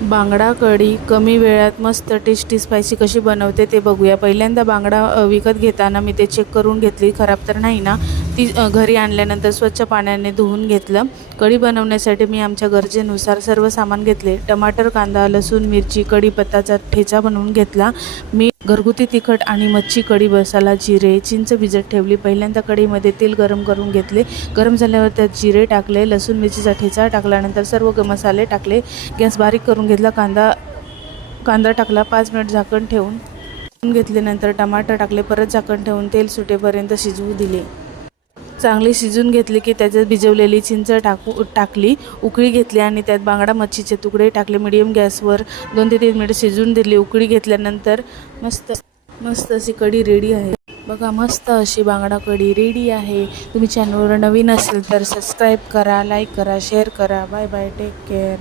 बांगडा कढी कमी वेळात मस्त टेस्टी स्पायसी कशी बनवते ते बघूया। पहिल्यांदा बांगडा विकत घेताना मी ते चेक करून घेतली, खराब तर नाही ना। ती घरी आणल्यानंतर स्वच्छ पाण्याने धुवून घेतलं। कढी बनवण्यासाठी मी आमच्या गरजेनुसार सर्व सामान घेतले। टमाटर, कांदा, लसूण, मिरची, कढीपत्ताचा ठेचा बनवून घेतला। मी घरगुती तिखट आणि मच्छी कढी मसाला, जिरे, चिंच भिजत ठेवली। पहिल्यांदा कढईमध्ये तेल गरम करून घेतले। गरम झाल्यावर त्यात जिरे टाकले, लसूण मिरचीचा ठेचा टाकल्यानंतर सर्व मसाले टाकले। गॅस बारीक करून घेतला। कांदा टाकला, 5 मिनिट झाकण ठेवून घेतल्यानंतर टमाटर टाकले, परत झाकण ठेवून तेल सुटेपर्यंत शिजवू दिले। चांगली शिजून घेतली की त्याच्यात भिजवलेली चिंच टाकली, उकळी घेतली आणि त्यात बांगडा मच्छीचे तुकडे टाकले। मीडियम गॅसवर 2 ते 3 मिनिट शिजवून दिली। उकळी घेतल्यानंतर मस्त अशी कढी रेडी आहे बघा। मस्त अशी बांगडा कढी रेडी आहे। तुम्ही चॅनलवर नवीन असेल तर सबस्क्राईब करा, लाईक करा, शेअर करा। Bye bye, take care.